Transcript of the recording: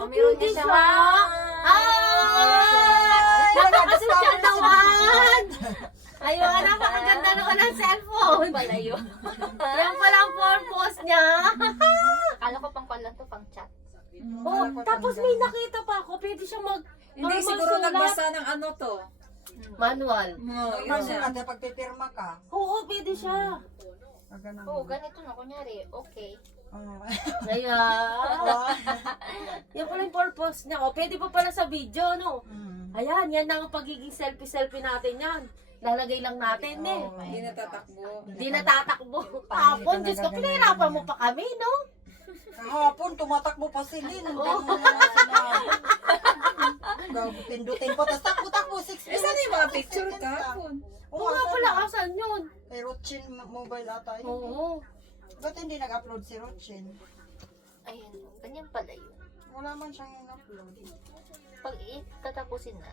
Meron niya siya. Ay! Nakakasosya naman! Ayun, napakaganda naman ng cellphone. Palayo. Yan pala ang purpose niya. Akala ko pang call lang to, pang chat. Oh, tapos may nakita pa ako, pwede siya mag Hindi normal siguro sulat. nagbasa ng ano to. Manual. Yun Kasi na. natin pagpipirma ka. Oo, pwede siya. Ganun. Oo, ganito na. Kunyari, okay. Oo. Ayan. Yan pala yung purpose niya. O, pwede pa pala sa video, no? Mm. Ayan, yan ang pagiging selfie-selfie natin yan. Lalagay lang natin, eh. Hindi natatakbo. Hindi natatakbo. Hapon, Diyos ko, pinahirapan mo pa kami, no? Kahapon, tumatakbo pa si Lynn. Pindutin po. Tapos takbo-takbo, 6 Eh, saan yung mga picture kahapon? Oo nga pala, asan yun? Kay Rochin mobile ata yun. Oo. Ba't hindi nag-upload si Rochin? Ayan, ganyan pala yun. Wala man siyang in-upload. Pag tatapusin na,